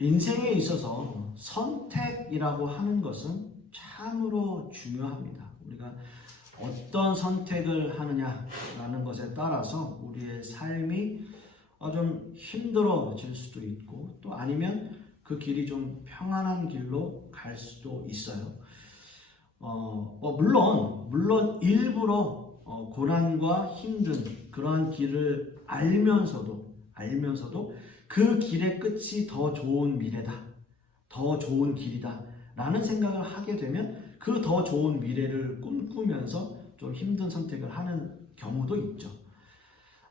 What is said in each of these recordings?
인생에 있어서 선택이라고 하는 것은 참으로 중요합니다. 우리가 어떤 선택을 하느냐라는 것에 따라서 우리의 삶이 좀 힘들어질 수도 있고 또 아니면 그 길이 좀 평안한 길로 갈 수도 있어요. 물론 일부러 고난과 힘든 그러한 길을 알면서도 그 길의 끝이 더 좋은 미래다, 더 좋은 길이다 라는 생각을 하게 되면 그 더 좋은 미래를 꿈꾸면서 좀 힘든 선택을 하는 경우도 있죠.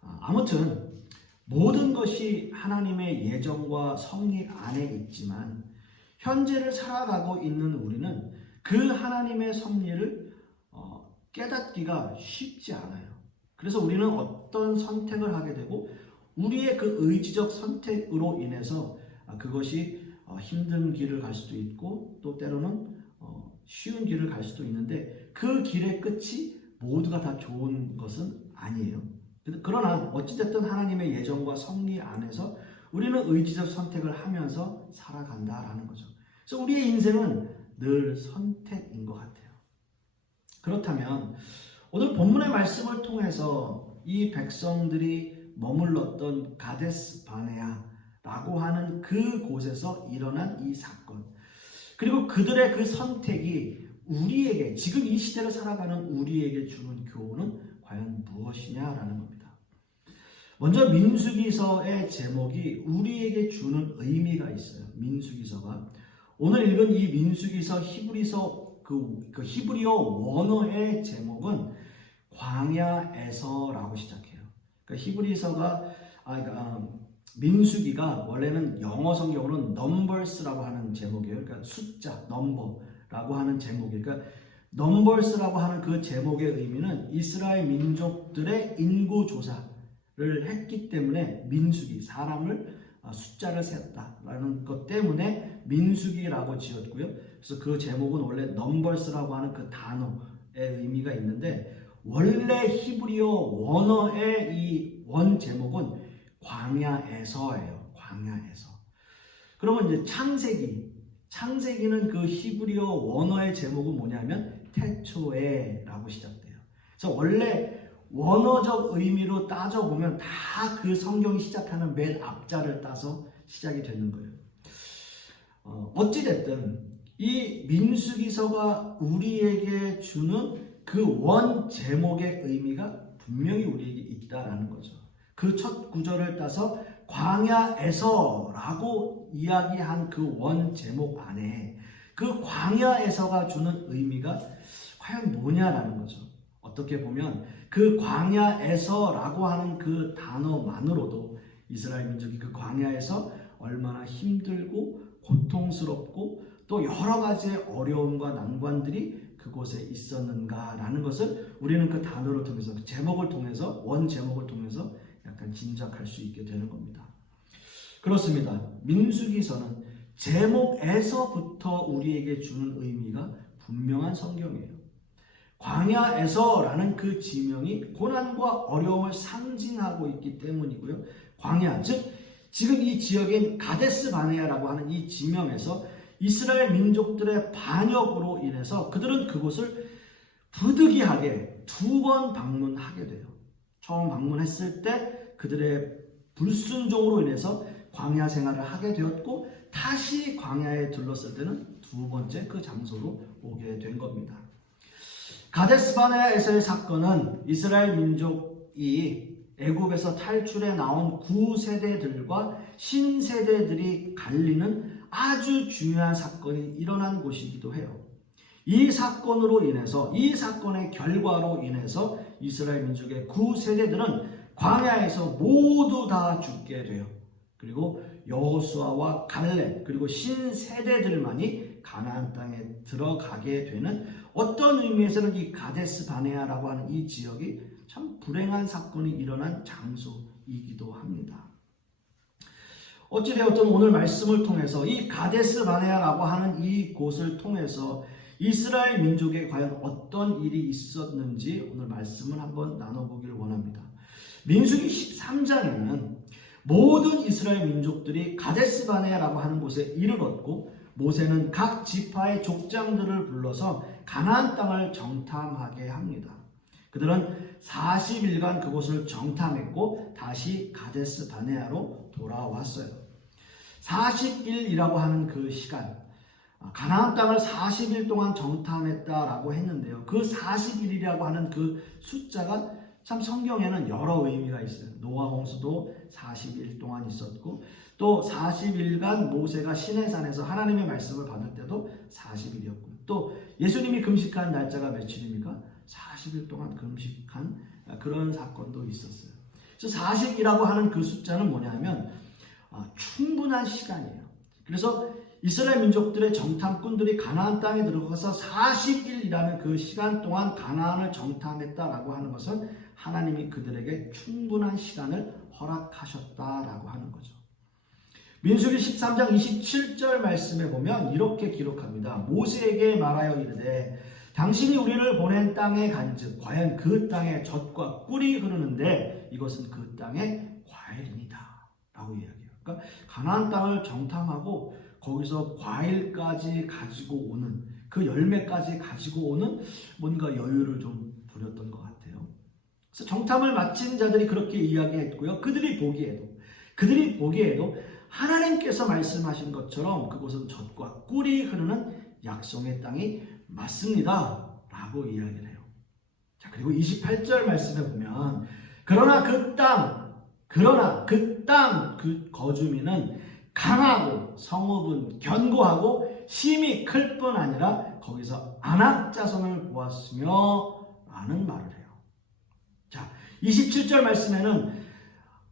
아무튼 모든 것이 하나님의 예정과 섭리 안에 있지만 현재를 살아가고 있는 우리는 그 하나님의 섭리를 깨닫기가 쉽지 않아요. 그래서 우리는 어떤 선택을 하게 되고 우리의 그 의지적 선택으로 인해서 그것이 힘든 길을 갈 수도 있고 또 때로는 쉬운 길을 갈 수도 있는데 그 길의 끝이 모두가 다 좋은 것은 아니에요. 그러나 어찌됐든 하나님의 예정과 섭리 안에서 우리는 의지적 선택을 하면서 살아간다라는 거죠. 그래서 우리의 인생은 늘 선택인 것 같아요. 그렇다면 오늘 본문의 말씀을 통해서 이 백성들이 머물렀던 가데스 바네아라고 하는 그 곳에서 일어난 이 사건, 그리고 그들의 그 선택이 우리에게, 지금 이 시대를 살아가는 우리에게 주는 교훈은 과연 무엇이냐라는 겁니다. 먼저 민수기서의 제목이 우리에게 주는 의미가 있어요. 민수기서가 오늘 읽은 이 민수기서 히브리서 그 히브리어 원어의 제목은 광야에서라고 시작해요. 그러니까 히브리서가 민수기가 원래는 영어 성경으로는 numbers라고 하는 제목이에요. 그러니까 숫자, 넘버라고 하는 제목이에요. 그러니까 numbers라고 하는 그 제목의 의미는 이스라엘 민족들의 인구 조사를 했기 때문에 민수기, 사람을 숫자를 세었다라는 것 때문에 민수기라고 지었고요. 그래서 그 제목은 원래 numbers라고 하는 그 단어의 의미가 있는데 원래 히브리어 원어의 이 원 제목은 광야에서예요. 광야에서. 그러면 이제 창세기는 그 히브리어 원어의 제목은 뭐냐면 태초에라고 시작돼요. 그래서 원래 원어적 의미로 따져보면 다 그 성경이 시작하는 맨 앞자를 따서 시작이 되는 거예요. 어찌됐든 이 민수기서가 우리에게 주는 그 원 제목의 의미가 분명히 우리에게 있다라는 거죠. 그 첫 구절을 따서 광야에서라고 이야기한 그 원 제목 안에 그 광야에서가 주는 의미가 과연 뭐냐라는 거죠. 어떻게 보면 그 광야에서라고 하는 그 단어만으로도 이스라엘 민족이 그 광야에서 얼마나 힘들고 고통스럽고 또 여러 가지의 어려움과 난관들이 그곳에 있었는가라는 것을 우리는 그 단어를 통해서, 그 제목을 통해서, 원 제목을 통해서 약간 짐작할 수 있게 되는 겁니다. 그렇습니다. 민수기서는 제목에서부터 우리에게 주는 의미가 분명한 성경이에요. 광야에서라는 그 지명이 고난과 어려움을 상징하고 있기 때문이고요. 광야, 즉 지금 이 지역인 가데스 바네아라고 하는 이 지명에서 이스라엘 민족들의 반역으로 인해서 그들은 그곳을 부득이하게 2번 방문하게 돼요. 처음 방문했을 때 그들의 불순종으로 인해서 광야 생활을 하게 되었고 다시 광야에 들렀을 때는 2번째 그 장소로 오게 된 겁니다. 가데스 바네아에서의 사건은 이스라엘 민족이 애굽에서 탈출해 나온 구세대들과 신세대들이 갈리는 아주 중요한 사건이 일어난 곳이기도 해요. 이 사건으로 인해서, 이 사건의 결과로 인해서 이스라엘 민족의 구세대들은 광야에서 모두 다 죽게 돼요. 그리고 여호수아와 갈렙 그리고 신세대들만이 가나안 땅에 들어가게 되는, 어떤 의미에서는 이 가데스 바네아라고 하는 이 지역이 참 불행한 사건이 일어난 장소이기도 합니다. 어찌되었든 오늘 말씀을 통해서 이 가데스 바네아라고 하는 이 곳을 통해서 이스라엘 민족에 과연 어떤 일이 있었는지 오늘 말씀을 한번 나눠보기를 원합니다. 민수기 13장에는 모든 이스라엘 민족들이 가데스바네라고 하는 곳에 이르렀고 모세는 각 지파의 족장들을 불러서 가나안 땅을 정탐하게 합니다. 그들은 40일간 그곳을 정탐했고 다시 가데스 바네아로 돌아왔어요. 40일이라고 하는 그 시간, 가나안 땅을 40일 동안 정탐했다라고 했는데요. 그 40일이라고 하는 그 숫자가 참 성경에는 여러 의미가 있어요. 노아 홍수도 40일 동안 있었고 또 40일간 모세가 시내산에서 하나님의 말씀을 받을 때도 40일이었고 또 예수님이 금식한 날짜가 며칠입니까? 40일 동안 금식한 그런 사건도 있었어요. 그래서 40이라고 하는 그 숫자는 뭐냐면 충분한 시간이에요. 그래서 이스라엘 민족들의 정탐꾼들이 가나안 땅에 들어가서 40일이라는 그 시간 동안 가나안을 정탐했다라고 하는 것은 하나님이 그들에게 충분한 시간을 허락하셨다라고 하는 거죠. 민수기 13장 27절 말씀에 보면 이렇게 기록합니다. 모세에게 말하여 이르되 당신이 우리를 보낸 땅에 간즉 과연 그 땅에 젖과 꿀이 흐르는데 이것은 그 땅의 과일이니라 라고 이야기해요. 그러니까 가나안 땅을 정탐하고 거기서 과일까지 가지고 오는 그 열매까지 가지고 오는 뭔가 여유를 좀 부렸던 것 같아요. 그래서 정탐을 마친 자들이 그렇게 이야기했고요. 그들이 보기에도 하나님께서 말씀하신 것처럼 그곳은 젖과 꿀이 흐르는 약속의 땅이 맞습니다 라고 이야기를 해요. 자, 그리고 28절 말씀에 보면 그러나 그 땅 그 거주민은 강하고 성읍은 견고하고 심이 클 뿐 아니라 거기서 아낙 자손을 보았으며 라는 말을 해요. 자, 27절 말씀에는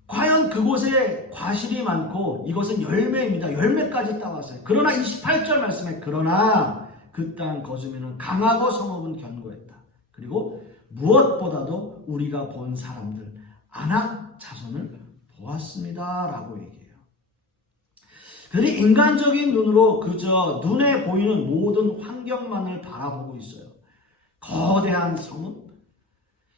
과연 그곳에 과실이 많고 이것은 열매입니다. 열매까지 따왔어요. 그러나 28절 말씀에 그러나 그 땅 거주민은 강하고 성읍은 견고했다. 그리고 무엇보다도 우리가 본 사람들 아낙 자손을 보았습니다 라고 얘기해요. 그들이 인간적인 눈으로 그저 눈에 보이는 모든 환경만을 바라보고 있어요. 거대한 성읍,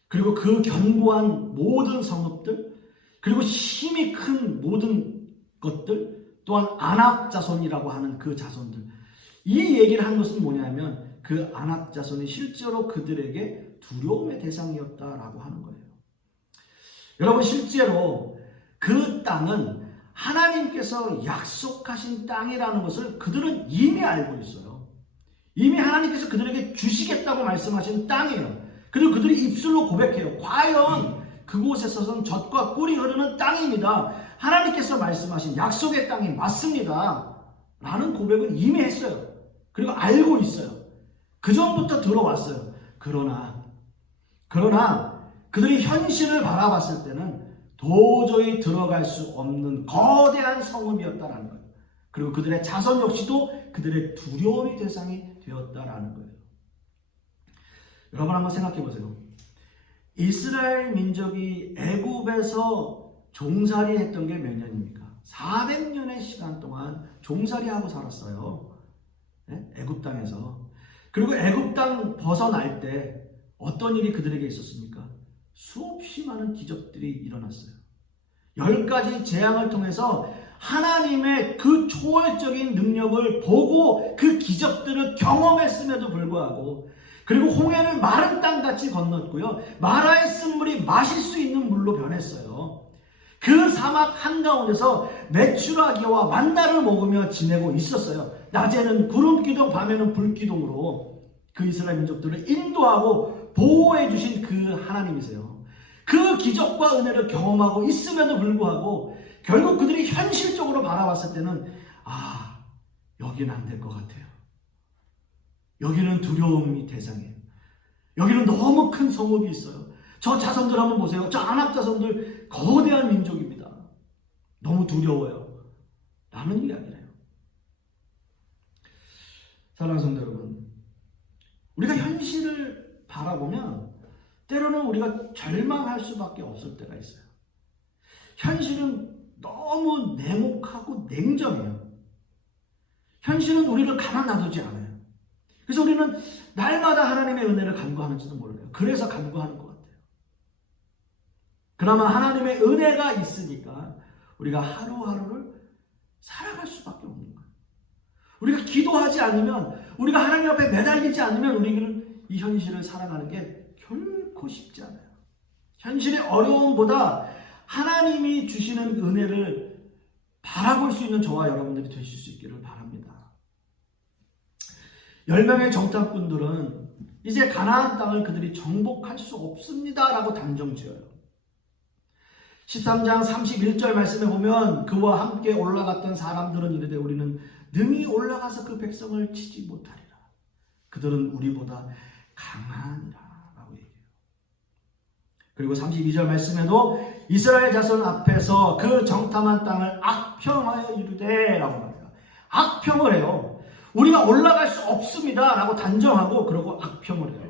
그리고 그 견고한 모든 성읍들, 그리고 힘이 큰 모든 것들, 또한 아낙 자손이라고 하는 그 자손들. 이 얘기를 한 것은 뭐냐면 그 아낙 자손이 실제로 그들에게 두려움의 대상이었다라고 하는 거예요. 여러분, 실제로 그 땅은 하나님께서 약속하신 땅이라는 것을 그들은 이미 알고 있어요. 이미 하나님께서 그들에게 주시겠다고 말씀하신 땅이에요. 그리고 그들이 입술로 고백해요. 과연 그곳에서는 젖과 꿀이 흐르는 땅입니다. 하나님께서 말씀하신 약속의 땅이 맞습니다 라는 고백은 이미 했어요. 그리고 알고 있어요. 그 전부터 들어왔어요. 그러나 그들이 현실을 바라봤을 때는 도저히 들어갈 수 없는 거대한 성읍이었다라는 거예요. 그리고 그들의 자손 역시도 그들의 두려움의 대상이 되었다라는 거예요. 여러분 한번 생각해 보세요. 이스라엘 민족이 애굽에서 종살이 했던 게 몇 년입니까? 400년의 시간 동안 종살이하고 살았어요. 네? 애굽 땅에서. 그리고 애굽 땅 벗어날 때 어떤 일이 그들에게 있었습니까? 수없이 많은 기적들이 일어났어요. 10가지 재앙을 통해서 하나님의 그 초월적인 능력을 보고 그 기적들을 경험했음에도 불구하고 그리고 홍해를 마른 땅같이 건넜고요. 마라의 쓴물이 마실 수 있는 물로 변했어요. 그 사막 한가운데서 메추라기와 만나를 먹으며 지내고 있었어요. 낮에는 구름기둥, 밤에는 불기둥으로 그 이스라엘 민족들을 인도하고 보호해 주신 그 하나님이세요. 그 기적과 은혜를 경험하고 있음에도 불구하고 결국 그들이 현실적으로 바라봤을 때는 여기는 안 될 것 같아요. 여기는 두려움이 대상이에요. 여기는 너무 큰 성읍이 있어요. 저 자손들 한번 보세요. 저 아낙 자손들 거대한 민족입니다. 너무 두려워요. 라는 이야기를 해요. 사랑하는 성도 여러분, 우리가 현실을 바라보면 때로는 우리가 절망할 수밖에 없을 때가 있어요. 현실은 너무 냉혹하고 냉정해요. 현실은 우리를 가만 놔두지 않아요. 그래서 우리는 날마다 하나님의 은혜를 간구하는지도 몰라요. 그래서 간구하는 것 같아요. 그나마 하나님의 은혜가 있으니까 우리가 하루하루를 살아갈 수밖에 없는 거예요. 우리가 기도하지 않으면, 우리가 하나님 앞에 매달리지 않으면 우리는 이 현실을 살아가는 게 결코 쉽지 않아요. 현실의 어려움보다 하나님이 주시는 은혜를 바라볼 수 있는 저와 여러분들이 되실 수 있기를 바랍니다. 10명의 정탐꾼들은 이제 가나안 땅을 그들이 정복할 수 없습니다 라고 단정지어요. 13장 31절 말씀에 보면 그와 함께 올라갔던 사람들은 이르되 우리는 능히 올라가서 그 백성을 치지 못하리라. 그들은 우리보다 강하니라 라고 얘기해요. 그리고 32절 말씀에도 이스라엘 자손 앞에서 그 정탐한 땅을 악평하여 이르되 라고 말해요. 악평을 해요. 우리가 올라갈 수 없습니다 라고 단정하고 그러고 악평을 해요.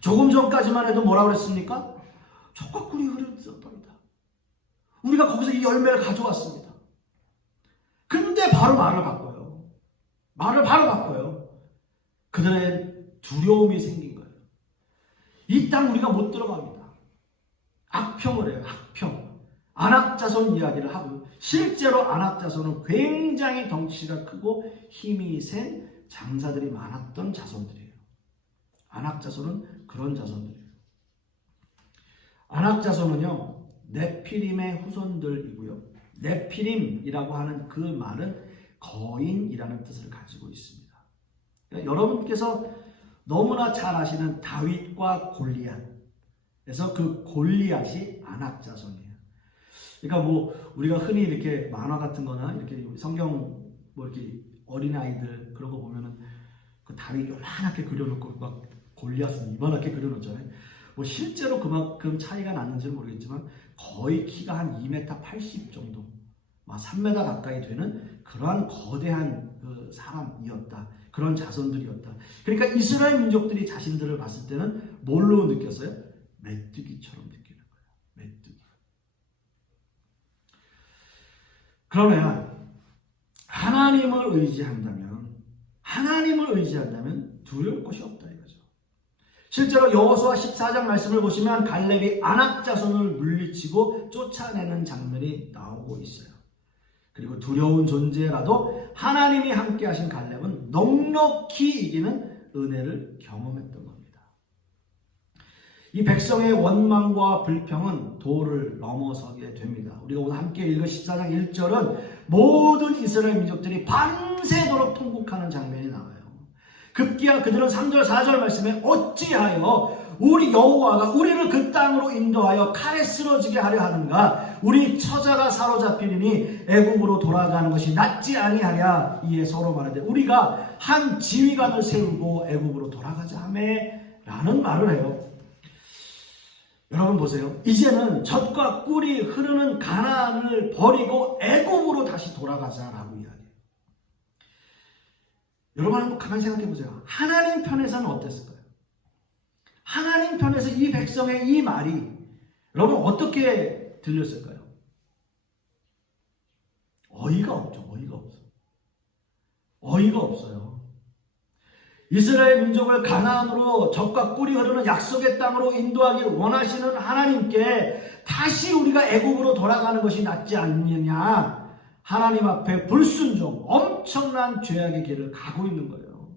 조금 전까지만 해도 뭐라고 그랬습니까? 젖과 꿀이 흐르었답니다. 우리가 거기서 이 열매를 가져왔습니다. 근데 바로 말을 바꿔요. 말을 바로 바꿔요. 그들의 두려움이 생긴 거예요. 이 땅 우리가 못 들어갑니다. 악평을 해요. 악평. 아낙자손 이야기를 하고, 실제로 아낙자손은 굉장히 덩치가 크고 힘이 센 장사들이 많았던 자손들이에요. 아낙자손은 그런 자손들이에요. 아낙자손은요 네피림의 후손들이고요. 네피림이라고 하는 그 말은 거인이라는 뜻을 가지고 있습니다. 그러니까 여러분께서 너무나 잘 아시는 다윗과 골리앗에서 그 골리앗이 아낙자손이에요. 그러니까 뭐 우리가 흔히 이렇게 만화 같은 거나 이렇게 성경 뭐 이렇게 어린아이들 그런 거 보면은 그 다윗 요만하게 그려놓고 막 골리앗은 이만하게 그려놓잖아요. 뭐 실제로 그만큼 차이가 났는지는 모르겠지만 거의 키가 한 2m 80 정도, 3m 가까이 되는 그러한 거대한 그 사람이었다. 그런 자손들이었다. 그러니까 이스라엘 민족들이 자신들을 봤을 때는 뭘로 느꼈어요? 메뚜기처럼 느끼는 거예요. 메뚜기. 그러면 하나님을 의지한다면 두려울 것이 없다 이거죠. 실제로 여호수아 14장 말씀을 보시면 갈렙이 아낙 자손을 물리치고 쫓아내는 장면이 나오고 있어요. 그리고 두려운 존재라도 하나님이 함께 하신 갈렙은 넉넉히 이기는 은혜를 경험했던 겁니다. 이 백성의 원망과 불평은 도를 넘어서게 됩니다. 우리가 오늘 함께 읽은 14장 1절은 모든 이스라엘 민족들이 밤새도록 통곡하는 장면이 나와요. 급기야 그들은 3절 4절 말씀에 어찌하여 우리 여호와가 우리를 그 땅으로 인도하여 칼에 쓰러지게 하려 하는가? 우리 처자가 사로잡히니 애국으로 돌아가는 것이 낫지 아니하랴. 이에 서로 말하되 우리가 한 지휘관을 세우고 애국으로 돌아가자 하매 라는 말을 해요. 여러분 보세요. 이제는 젖과 꿀이 흐르는 가나안을 버리고 애국으로 다시 돌아가자라고 이야기해요. 여러분 한번 가만히 생각해 보세요. 하나님 편에서는 어땠을까요? 하나님 편에서 이 백성의 이 말이 여러분 어떻게 들렸을까요? 어이가 없죠. 어이가 없어요. 이스라엘 민족을 가나안으로 젖과 꿀이 흐르는 약속의 땅으로 인도하길 원하시는 하나님께 다시 우리가 애국으로 돌아가는 것이 낫지 않느냐. 하나님 앞에 불순종, 엄청난 죄악의 길을 가고 있는 거예요.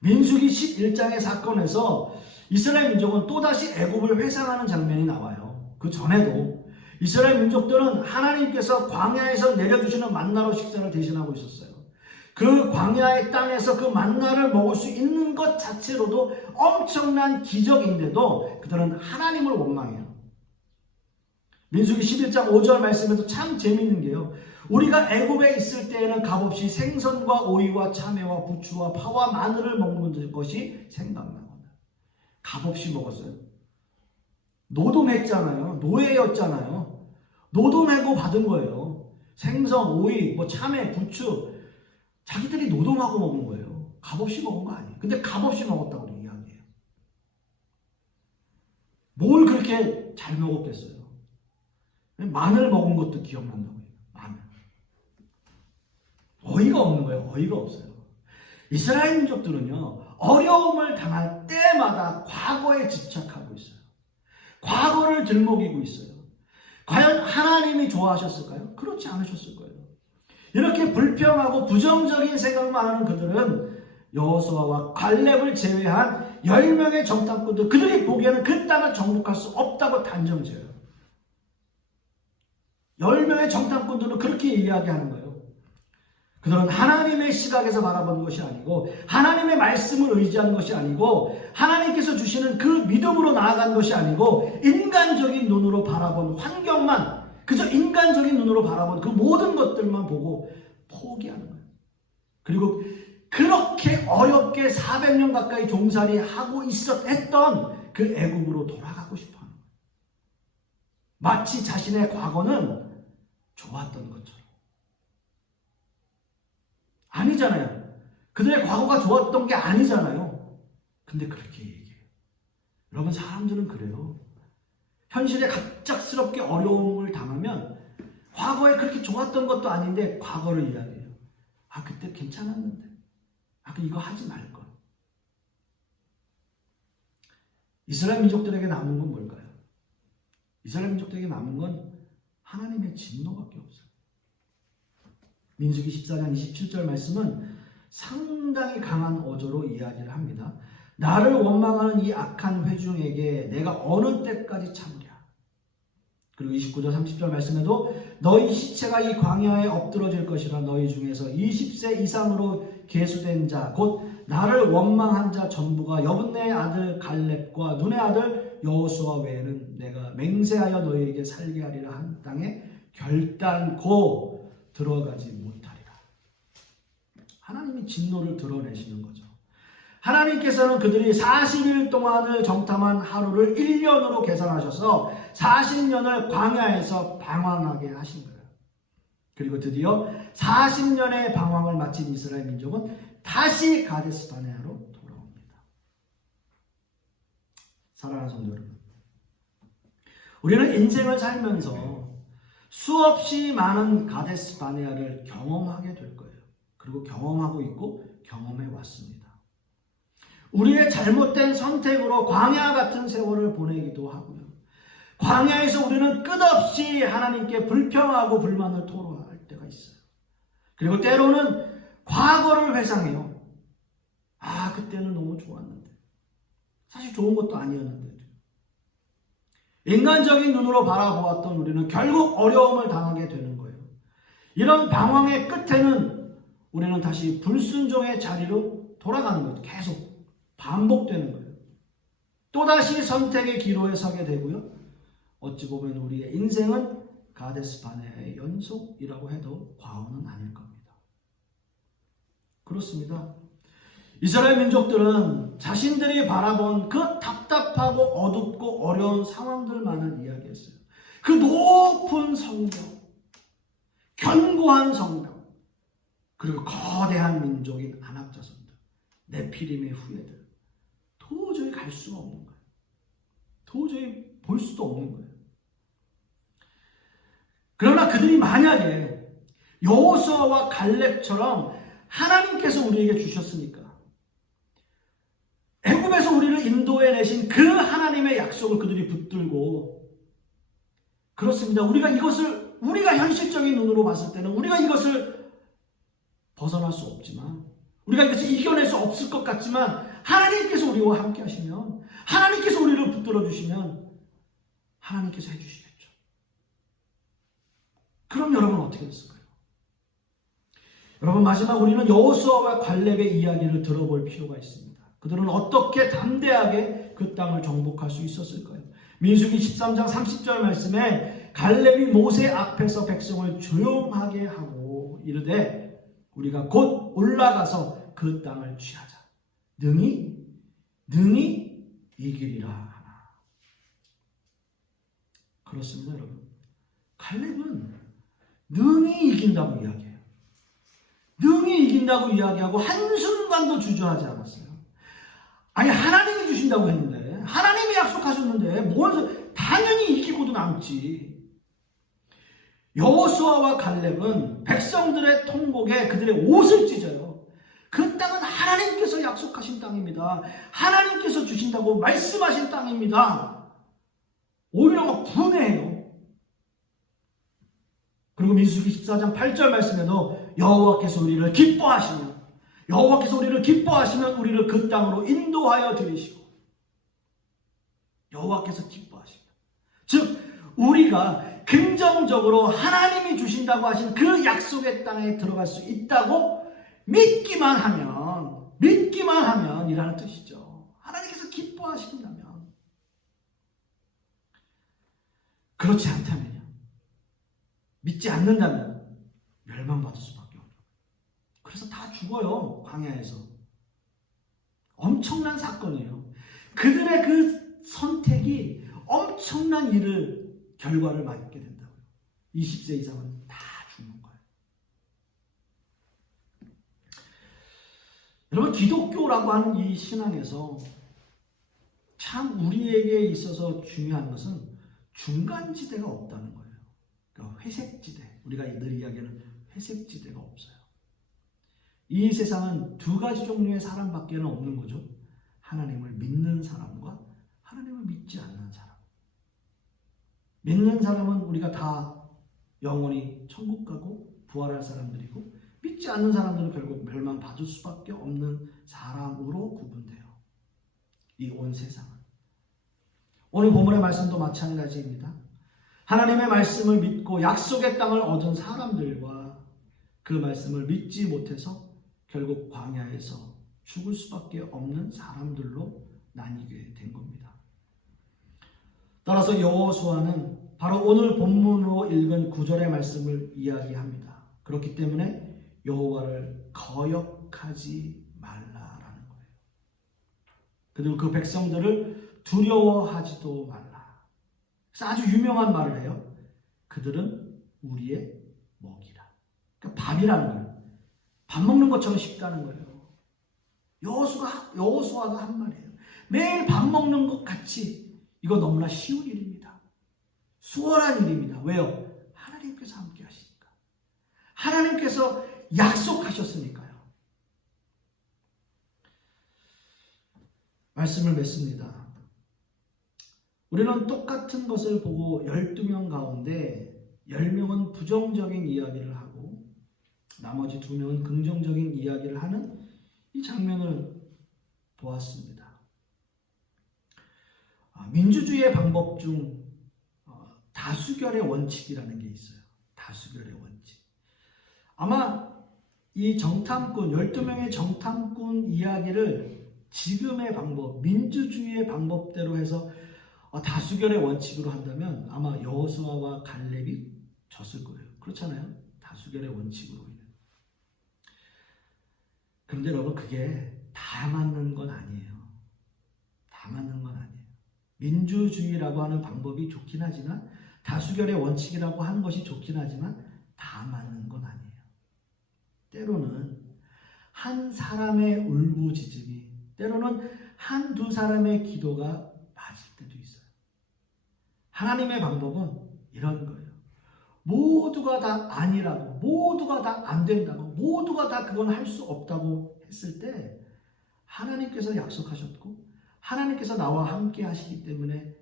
민수기 11장의 사건에서 이스라엘 민족은 또다시 애굽을 회상하는 장면이 나와요. 그 전에도 이스라엘 민족들은 하나님께서 광야에서 내려주시는 만나로 식사를 대신하고 있었어요. 그 광야의 땅에서 그 만나를 먹을 수 있는 것 자체로도 엄청난 기적인데도 그들은 하나님을 원망해요. 민수기 11장 5절 말씀에도 참 재밌는 게요. 우리가 애굽에 있을 때에는 값없이 생선과 오이와 참외와 부추와 파와 마늘을 먹는 것이 생각나거든요. 값없이 먹었어요. 노동했잖아요. 노예였잖아요. 노동하고 받은 거예요. 생선, 오이, 참외, 부추 자기들이 노동하고 먹은 거예요. 값없이 먹은 거 아니에요. 근데 값없이 먹었다고 이야기해요. 뭘 그렇게 잘 먹었겠어요. 마늘 먹은 것도 기억난다고 해요. 마늘. 어이가 없는 거예요. 어이가 없어요. 이스라엘 민족들은요. 어려움을 당할 때마다 과거에 집착하고 있어요. 과거를 들먹이고 있어요. 과연 하나님이 좋아하셨을까요? 그렇지 않으셨을 거예요. 이렇게 불평하고 부정적인 생각만 하는 그들은 여호수아와 갈렙을 제외한 10명의 정탐꾼들, 그들이 보기에는 그 땅을 정복할 수 없다고 단정지어요. 10명의 정탐꾼들은 그렇게 이야기하는 거예요. 그들은 하나님의 시각에서 바라보는 것이 아니고, 하나님의 말씀을 의지하는 것이 아니고, 하나님께서 주시는 그 믿음으로 나아간 것이 아니고, 인간적인 눈으로 바라본 환경만, 그저 인간적인 눈으로 바라본 그 모든 것들만 보고 포기하는 거예요. 그리고 그렇게 어렵게 400년 가까이 종살이 하고 했던 그 애국으로 돌아가고 싶어 하는 거예요. 마치 자신의 과거는 좋았던 것처럼. 아니잖아요. 그들의 과거가 좋았던 게 아니잖아요. 근데 그렇게 얘기해요. 여러분, 사람들은 그래요. 현실에 갑작스럽게 어려움을 당하면 과거에 그렇게 좋았던 것도 아닌데 과거를 이야기해요. 아, 그때 괜찮았는데. 아, 이거 하지 말걸. 이스라엘 민족들에게 남은 건 뭘까요? 이스라엘 민족들에게 남은 건 하나님의 진노밖에 없어요. 민수기 14장 27절 말씀은 상당히 강한 어조로 이야기를 합니다. 나를 원망하는 이 악한 회중에게 내가 어느 때까지 참으랴. 그리고 29절 30절 말씀에도 너희 시체가 이 광야에 엎드러질 것이라. 너희 중에서 20세 이상으로 계수된 자 곧 나를 원망한 자 전부가 여분네의 아들 갈렙과 눈의 아들 여호수아 외에는 내가 맹세하여 너희에게 살게 하리라 한 땅에 결단코 들어가지 못하리라. 하나님이 진노를 드러내시는 거죠. 하나님께서는 그들이 40일 동안을 정탐한 하루를 1년으로 계산하셔서 40년을 광야에서 방황하게 하신 거예요. 그리고 드디어 40년의 방황을 마친 이스라엘 민족은 다시 가데스 바네아로 돌아옵니다. 사랑하는 성도 여러분, 우리는 인생을 살면서 수없이 많은 가데스 바네아를 경험하게 될 거예요. 그리고 경험하고 있고 경험해 왔습니다. 우리의 잘못된 선택으로 광야 같은 세월을 보내기도 하고요. 광야에서 우리는 끝없이 하나님께 불평하고 불만을 토로할 때가 있어요. 그리고 때로는 과거를 회상해요. 아, 그때는 너무 좋았는데. 사실 좋은 것도 아니었는데. 인간적인 눈으로 바라보았던 우리는 결국 어려움을 당하게 되는 거예요. 이런 방황의 끝에는 우리는 다시 불순종의 자리로 돌아가는 거죠. 계속 반복되는 거예요. 또다시 선택의 기로에 서게 되고요. 어찌 보면 우리의 인생은 가데스 바네아의 연속이라고 해도 과언은 아닐 겁니다. 그렇습니다. 이스라엘 민족들은 자신들이 바라본 그 답답하고 어둡고 어려운 상황들만을 이야기했어요. 그 높은 성경, 견고한 성경, 그리고 거대한 민족인 아낙 자손들, 네피림의 후예들, 도저히 갈 수가 없는 거예요. 도저히 볼 수도 없는 거예요. 그러나 그들이 만약에 여호수아와 갈렙처럼 하나님께서 우리에게 주셨으니까, 애굽에서 우리를 인도해 내신 그 하나님의 약속을 그들이 붙들고, 그렇습니다. 우리가 현실적인 눈으로 봤을 때는 우리가 이것을 벗어날 수 없지만, 우리가 이것을 이겨낼 수 없을 것 같지만, 하나님께서 우리와 함께 하시면, 하나님께서 우리를 붙들어 주시면 하나님께서 해주시겠죠. 그럼 여러분 어떻게 됐을까요? 여러분, 마지막 우리는 여호수아와 갈렙의 이야기를 들어볼 필요가 있습니다. 그들은 어떻게 담대하게 그 땅을 정복할 수 있었을까요? 민수기 13장 30절 말씀에 갈렙이 모세 앞에서 백성을 조용하게 하고 이르되 우리가 곧 올라가서 그 땅을 취하자. 능히 이기리라 하나. 그렇습니다, 여러분. 갈렙은 능히 이긴다고 이야기해요. 능히 이긴다고 이야기하고 한순간도 주저하지 않았어요. 아니, 하나님이 주신다고 했는데, 하나님이 약속하셨는데 당연히 이기고도 남지. 여호수아와 갈렙은 백성들의 통곡에 그들의 옷을 찢어요. 그 땅은 하나님께서 약속하신 땅입니다. 하나님께서 주신다고 말씀하신 땅입니다. 오히려 막 분해해요. 그리고 민수기 14장 8절 말씀에도 여호와께서 우리를 기뻐하시면 우리를 그 땅으로 인도하여 들이시고 여호와께서 기뻐하시면 즉 우리가 긍정적으로 하나님이 주신다고 하신 그 약속의 땅에 들어갈 수 있다고 믿기만 하면 이라는 뜻이죠. 하나님께서 기뻐하신다면. 그렇지 않다면요, 믿지 않는다면 멸망받을 수밖에 없어요. 그래서 다 죽어요. 광야에서. 엄청난 사건이에요. 그들의 그 선택이 엄청난 결과를 맞게 된다고요. 20세 이상은 다 죽는 거예요. 여러분, 기독교라고 하는 이 신앙에서 참 우리에게 있어서 중요한 것은 중간지대가 없다는 거예요. 그러니까 회색지대, 우리가 늘 이야기하는 회색지대가 없어요. 이 세상은 두 가지 종류의 사람밖에 없는 거죠. 하나님을 믿는 사람과 하나님을 믿지 않는 사람. 믿는 사람은 우리가 다 영원히 천국 가고 부활할 사람들이고, 믿지 않는 사람들은 결국 멸망받을 수밖에 없는 사람으로 구분돼요. 이 온 세상은. 오늘 본문의 말씀도 마찬가지입니다. 하나님의 말씀을 믿고 약속의 땅을 얻은 사람들과 그 말씀을 믿지 못해서 결국 광야에서 죽을 수밖에 없는 사람들로 나뉘게 된 겁니다. 따라서 여호수아는 바로 오늘 본문으로 읽은 9절의 말씀을 이야기합니다. 그렇기 때문에 여호와를 거역하지 말라라는 거예요. 그리고 그 백성들을 두려워하지도 말라. 그래서 아주 유명한 말을 해요. 그들은 우리의 먹이라. 그러니까 밥이라는 거예요. 밥 먹는 것처럼 쉽다는 거예요. 여호수아가 한 말이에요. 매일 밥 먹는 것 같이 이거 너무나 쉬운 일입니다. 수월한 일입니다. 왜요? 하나님께서 함께 하시니까. 하나님께서 약속하셨으니까요. 말씀을 맺습니다. 우리는 똑같은 것을 보고 12명 가운데 10명은 부정적인 이야기를 하고 나머지 2명은 긍정적인 이야기를 하는 이 장면을 보았습니다. 민주주의의 방법 중 다수결의 원칙이라는 게 있어요. 다수결의 원칙. 아마 이 정탐꾼, 12명의 정탐꾼 이야기를 지금의 방법, 민주주의의 방법대로 해서 다수결의 원칙으로 한다면 아마 여호수아와 갈렙이 졌을 거예요. 그렇잖아요. 다수결의 원칙으로 인해. 그런데 여러분, 그게 다 맞는 건 아니에요. 다 맞는 건 아니에요. 민주주의라고 하는 방법이 좋긴 하지만, 다수결의 원칙이라고 하는 것이 좋긴 하지만 다 맞는 건 아니에요. 때로는 한 사람의 울부짖음이, 때로는 한두 사람의 기도가 맞을 때도 있어요. 하나님의 방법은 이런 거예요. 모두가 다 아니라고, 모두가 다 안 된다고, 모두가 다 그건 할 수 없다고 했을 때 하나님께서 약속하셨고 하나님께서 나와 함께 하시기 때문에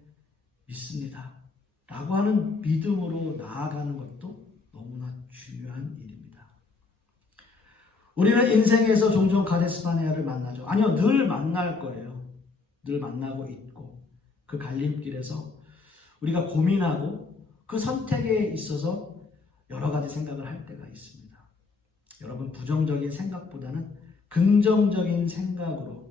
믿습니다 라고 하는 믿음으로 나아가는 것도 너무나 중요한 일입니다. 우리는 인생에서 종종 가데스바네아를 만나죠. 아니요, 늘 만날 거예요. 늘 만나고 있고, 그 갈림길에서 우리가 고민하고 그 선택에 있어서 여러 가지 생각을 할 때가 있습니다. 여러분, 부정적인 생각보다는 긍정적인 생각으로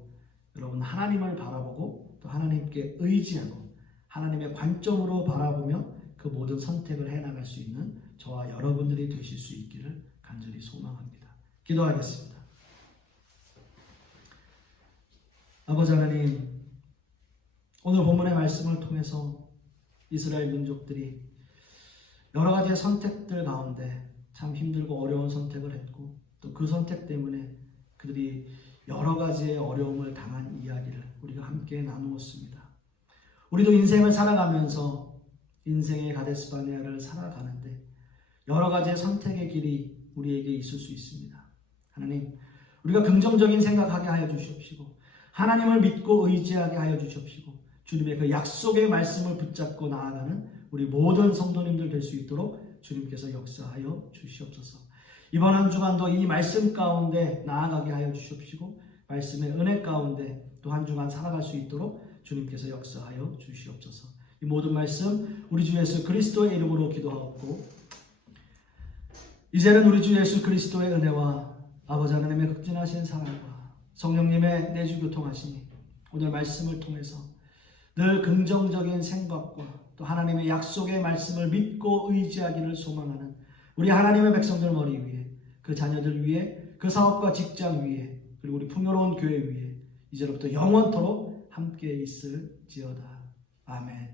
여러분 하나님을 바라보고 또 하나님께 의지하고 하나님의 관점으로 바라보며 그 모든 선택을 해나갈 수 있는 저와 여러분들이 되실 수 있기를 간절히 소망합니다. 기도하겠습니다. 아버지 하나님, 오늘 본문의 말씀을 통해서 이스라엘 민족들이 여러 가지의 선택들 가운데 참 힘들고 어려운 선택을 했고, 또 그 선택 때문에 그들이 여러 가지의 어려움을 당한 이야기를 우리가 함께 나누었습니다. 우리도 인생을 살아가면서 인생의 가데스바네아를 살아가는데 여러 가지의 선택의 길이 우리에게 있을 수 있습니다. 하나님, 우리가 긍정적인 생각하게 하여 주시옵시고 하나님을 믿고 의지하게 하여 주시옵시고 주님의 그 약속의 말씀을 붙잡고 나아가는 우리 모든 성도님들 될 수 있도록 주님께서 역사하여 주시옵소서. 이번 한 주간도 이 말씀 가운데 나아가게 하여 주시옵시고 말씀의 은혜 가운데 또 한 주간 살아갈 수 있도록 주님께서 역사하여 주시옵소서. 이 모든 말씀 우리 주 예수 그리스도의 이름으로 기도하옵고 이제는 우리 주 예수 그리스도의 은혜와 아버지 하나님의 극진하신 사랑과 성령님의 내주 교통하시니 오늘 말씀을 통해서 늘 긍정적인 생각과 또 하나님의 약속의 말씀을 믿고 의지하기를 소망하는 우리 하나님의 백성들 머리 위에 그 자녀들 위에 그 사업과 직장 위에 그리고 우리 풍요로운 교회 위에 이제로부터 영원토록 함께 있을지어다. 아멘.